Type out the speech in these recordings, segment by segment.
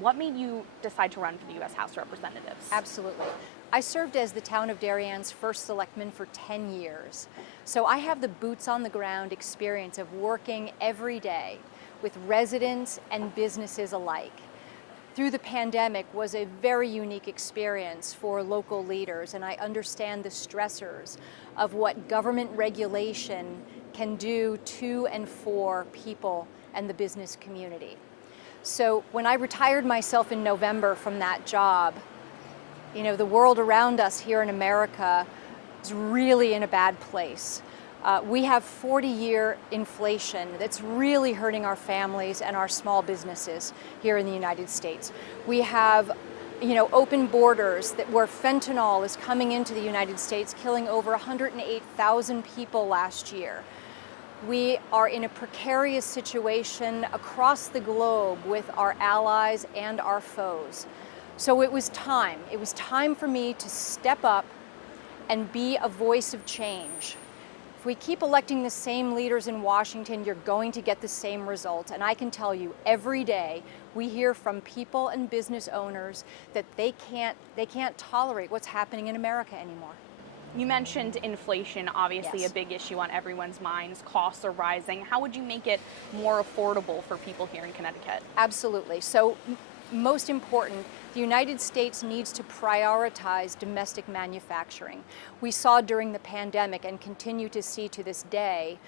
What made you decide to run for the U.S. House of Representatives? Absolutely. I served as the town of Darien's first selectman for 10 years. So I have the boots on the ground experience of working every day with residents and businesses alike. Through the pandemic was a very unique experience for local leaders, and I understand the stressors of what government regulation can do to and for people and the business community. So when I retired myself in November from that job, you know, the world around us here in America is really in a bad place. We have 40-year inflation that's really hurting our families and our small businesses here in the United States. We have, you know, open borders where fentanyl is coming into the United States, killing over 108,000 people last year. We are in a precarious situation across the globe with our allies and our foes. So it was time. It was time for me to step up and be a voice of change. If we keep electing the same leaders in Washington, you're going to get the same result. And I can tell you, every day we hear from people and business owners that they can't tolerate what's happening in America anymore. You mentioned inflation, obviously Yes. a big issue on everyone's minds. Costs are rising. How would you make it more affordable for people here in Connecticut? Absolutely. So most important, the United States needs to prioritize domestic manufacturing. We saw during the pandemic and continue to see to this day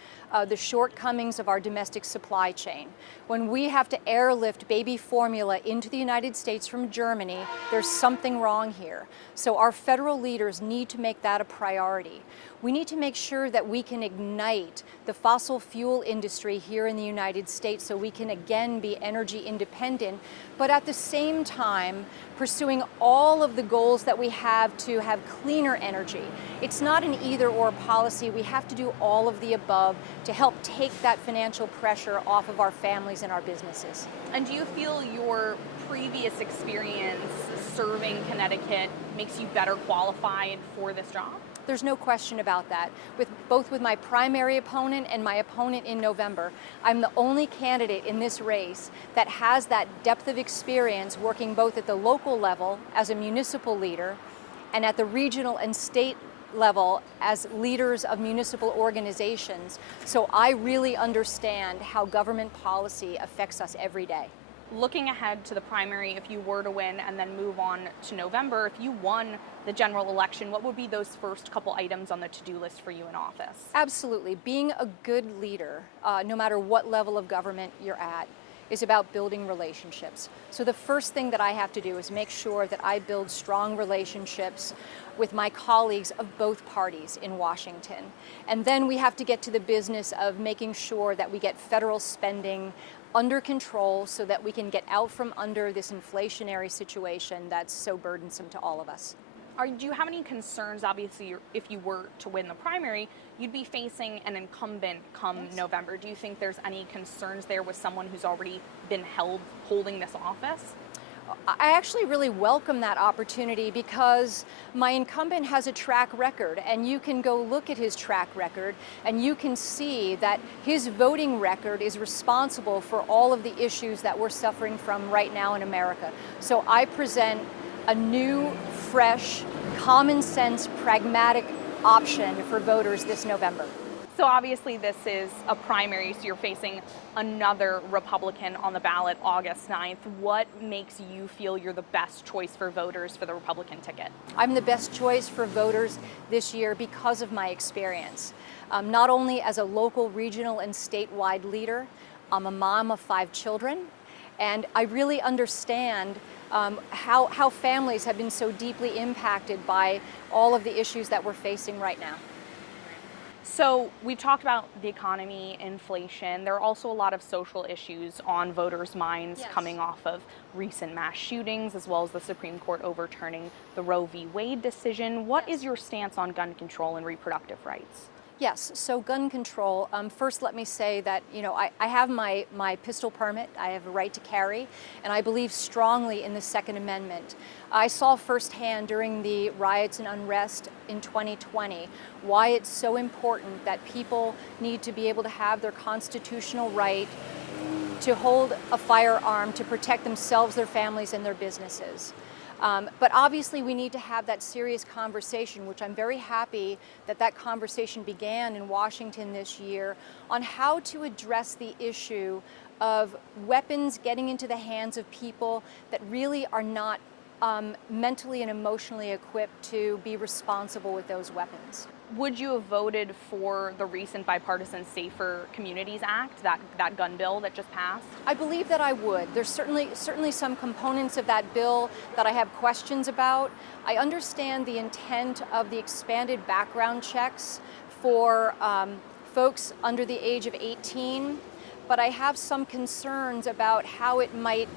the shortcomings of our domestic supply chain. When we have to airlift baby formula into the United States from Germany, there's something wrong here. So our federal leaders need to make that a priority. We need to make sure that we can ignite the fossil fuel industry here in the United States so we can again be energy independent, but at the same time pursuing all of the goals that we have to have cleaner energy. It's not an either-or policy. We have to do all of the above to help take that financial pressure off of our families and our businesses. And do you feel your previous experience serving Connecticut makes you better qualified for this job? There's no question about that. Both with my primary opponent and my opponent in November, I'm the only candidate in this race that has that depth of experience working both at the local level as a municipal leader and at the regional and state level as leaders of municipal organizations. So I really understand how government policy affects us every day. Looking ahead to the primary, if you were to win and then move on to November, if you won the general election, what would be those first couple items on the to-do list for you in office? Absolutely. Being a good leader, no matter what level of government you're at, is about building relationships. So the first thing that I have to do is make sure that I build strong relationships with my colleagues of both parties in Washington. And then we have to get to the business of making sure that we get federal spending under control so that we can get out from under this inflationary situation that's so burdensome to all of us. Do you have any concerns? Obviously, if you were to win the primary, you'd be facing an incumbent come November. Do you think there's any concerns there with someone who's already been holding this office? I actually really welcome that opportunity because my incumbent has a track record, and you can go look at his track record and you can see that his voting record is responsible for all of the issues that we're suffering from right now in America. So I present a new, fresh, common sense, pragmatic option for voters this November. So obviously this is a primary, so you're facing another Republican on the ballot August 9th. What makes you feel you're the best choice for voters for the Republican ticket? I'm the best choice for voters this year because of my experience. Not only as a local, regional, and statewide leader, I'm a mom of 5 children, and I really understand how families have been so deeply impacted by all of the issues that we're facing right now. So we've talked about the economy, inflation. There are also a lot of social issues on voters' minds coming off of recent mass shootings, as well as the Supreme Court overturning the Roe V Wade decision. What is your stance on gun control and reproductive rights? Yes, so gun control, first let me say that, you know, I have my pistol permit, I have a right to carry, and I believe strongly in the Second Amendment. I saw firsthand during the riots and unrest in 2020 why it's so important that people need to be able to have their constitutional right to hold a firearm to protect themselves, their families, and their businesses. But obviously we need to have that serious conversation, which I'm very happy that that conversation began in Washington this year, on how to address the issue of weapons getting into the hands of people that really are not mentally and emotionally equipped to be responsible with those weapons. Would you have voted for the recent bipartisan Safer Communities Act, that gun bill that just passed? I believe that I would. There's certainly some components of that bill that I have questions about. I understand the intent of the expanded background checks for folks under the age of 18, but I have some concerns about how it might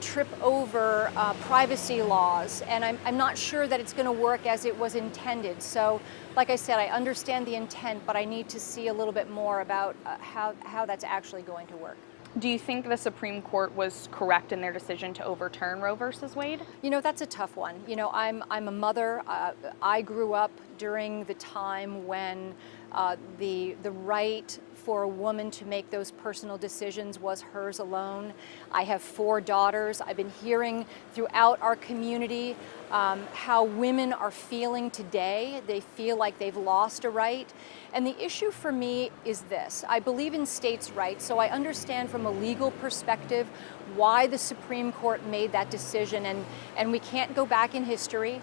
trip over privacy laws, and I'm not sure that it's going to work as it was intended. So, like I said, I understand the intent, but I need to see a little bit more about how that's actually going to work. Do you think the Supreme Court was correct in their decision to overturn Roe versus Wade? You know, that's a tough one. You know, I'm a mother. I grew up during the time when the right for a woman to make those personal decisions was hers alone. I have 4 daughters. I've been hearing throughout our community how women are feeling today. They feel like they've lost a right. And the issue for me is this. I believe in states' rights, so I understand from a legal perspective why the Supreme Court made that decision, and we can't go back in history,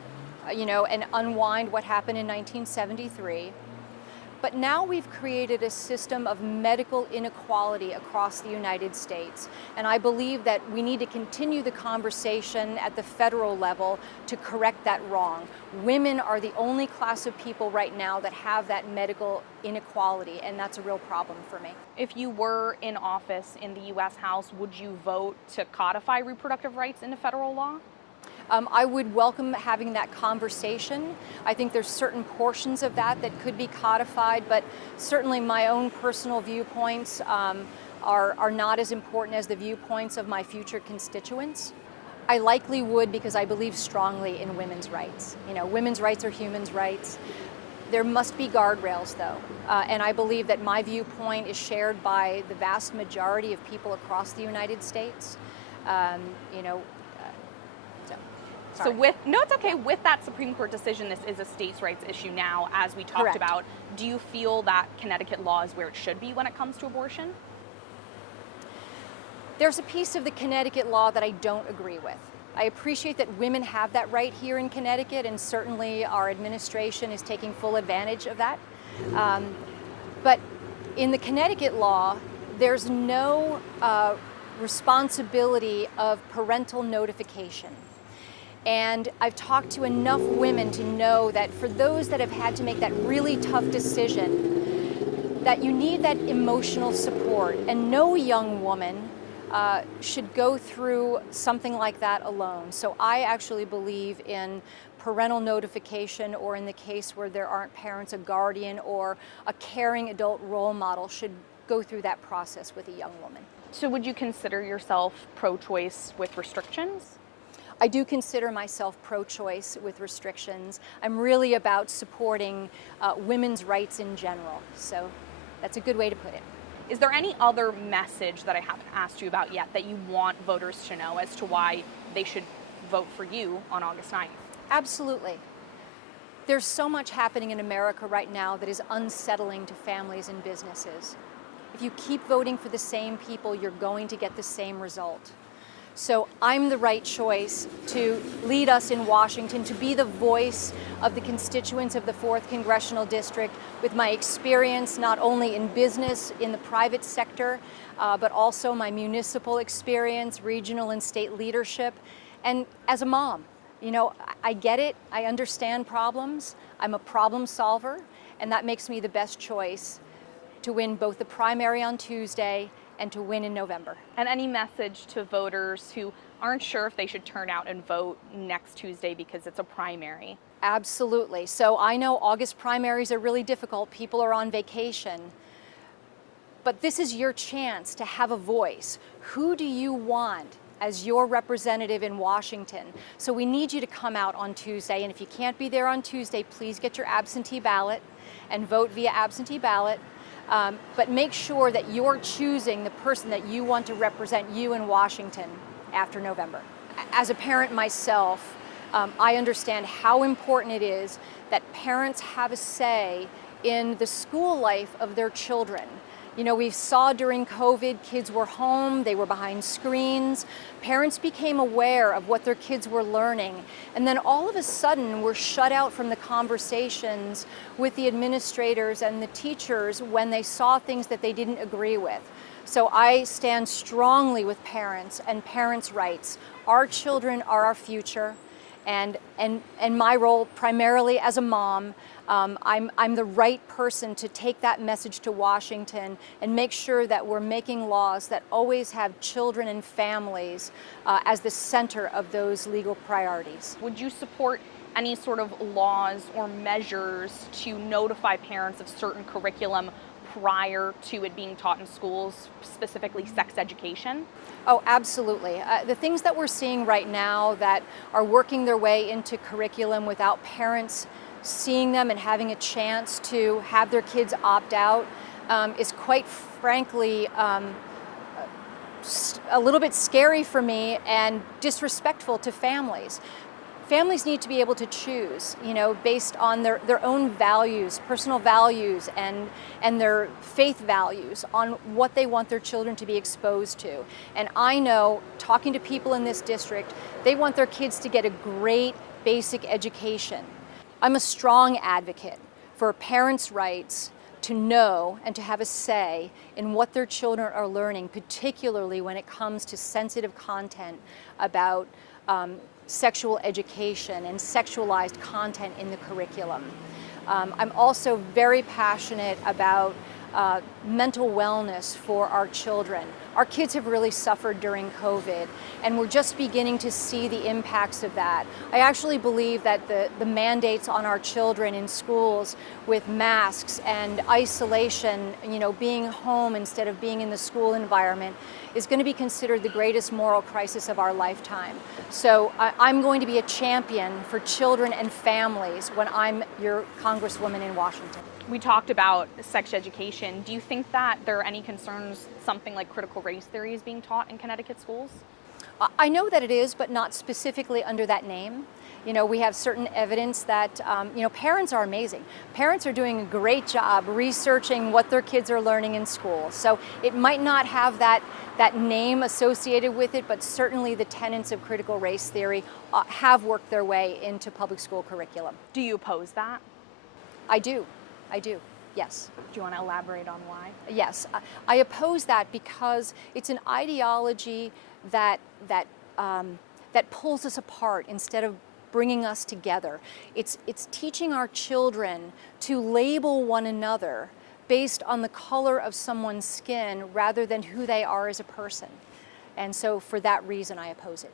you know, and unwind what happened in 1973. But now we've created a system of medical inequality across the United States. And I believe that we need to continue the conversation at the federal level to correct that wrong. Women are the only class of people right now that have that medical inequality, and that's a real problem for me. If you were in office in the U.S. House, would you vote to codify reproductive rights into federal law? I would welcome having that conversation. I think there's certain portions of that could be codified, but certainly my own personal viewpoints are not as important as the viewpoints of my future constituents. I likely would, because I believe strongly in women's rights. You know, women's rights are human rights. There must be guardrails, though, and I believe that my viewpoint is shared by the vast majority of people across the United States. You know. So it's okay, with that Supreme Court decision, this is a states' rights issue now, as we talked Correct. about. Do you feel that Connecticut law is where it should be when it comes to abortion? There's a piece of the Connecticut law that I don't agree with. I appreciate that women have that right here in Connecticut, and certainly our administration is taking full advantage of that. But in the Connecticut law, there's no responsibility of parental notification. And I've talked to enough women to know that for those that have had to make that really tough decision, that you need that emotional support, and no young woman should go through something like that alone. So I actually believe in parental notification, or in the case where there aren't parents, a guardian or a caring adult role model should go through that process with a young woman. So would you consider yourself pro-choice with restrictions? I do consider myself pro-choice with restrictions. I'm really about supporting women's rights in general. So that's a good way to put it. Is there any other message that I haven't asked you about yet that you want voters to know as to why they should vote for you on August 9th? Absolutely. There's so much happening in America right now that is unsettling to families and businesses. If you keep voting for the same people, you're going to get the same result. So I'm the right choice to lead us in Washington, to be the voice of the constituents of the 4th Congressional District, with my experience not only in business, in the private sector, but also my municipal experience, regional and state leadership, and as a mom. You know, I get it, I understand problems, I'm a problem solver, and that makes me the best choice to win both the primary on Tuesday and to win in November. And any message to voters who aren't sure if they should turn out and vote next Tuesday because it's a primary? Absolutely. So I know August primaries are really difficult. People are on vacation. But this is your chance to have a voice. Who do you want as your representative in Washington? So we need you to come out on Tuesday. And if you can't be there on Tuesday, please get your absentee ballot and vote via absentee ballot. but make sure that you're choosing the person that you want to represent you in Washington after November. As a parent myself, I understand how important it is that parents have a say in the school life of their children. You know, we saw during COVID, kids were home, they were behind screens. Parents became aware of what their kids were learning, and then all of a sudden were shut out from the conversations with the administrators and the teachers when they saw things that they didn't agree with. So I stand strongly with parents and parents' rights. Our children are our future, and my role primarily as a mom, I'm the right person to take that message to Washington and make sure that we're making laws that always have children and families as the center of those legal priorities. Would you support any sort of laws or measures to notify parents of certain curriculum prior to it being taught in schools, specifically sex education? Oh, absolutely. The things that we're seeing right now that are working their way into curriculum without parents seeing them and having a chance to have their kids opt out is quite frankly a little bit scary for me and disrespectful to families. Families need to be able to choose, you know, based on their own values, personal values, and their faith values on what they want their children to be exposed to. And I know, talking to people in this district, they want their kids to get a great basic education. I'm a strong advocate for parents' rights to know and to have a say in what their children are learning, particularly when it comes to sensitive content about sexual education and sexualized content in the curriculum. I'm also very passionate about mental wellness for our children. Our kids have really suffered during COVID, and we're just beginning to see the impacts of that. I actually believe that the mandates on our children in schools with masks and isolation, you know, being home instead of being in the school environment, is going to be considered the greatest moral crisis of our lifetime. So I'm going to be a champion for children and families when I'm your Congresswoman in Washington. We talked about sex education. Do you think that there are any concerns something like critical race theory is being taught in Connecticut schools? I know that it is, but not specifically under that name. You know, we have certain evidence that, you know, parents are amazing. Parents are doing a great job researching what their kids are learning in school. So it might not have that name associated with it, but certainly the tenets of critical race theory have worked their way into public school curriculum. Do you oppose that? I do, yes. Do you want to elaborate on why? Yes, I oppose that because it's an ideology that pulls us apart instead of bringing us together. It's teaching our children to label one another based on the color of someone's skin rather than who they are as a person. And so for that reason, I oppose it.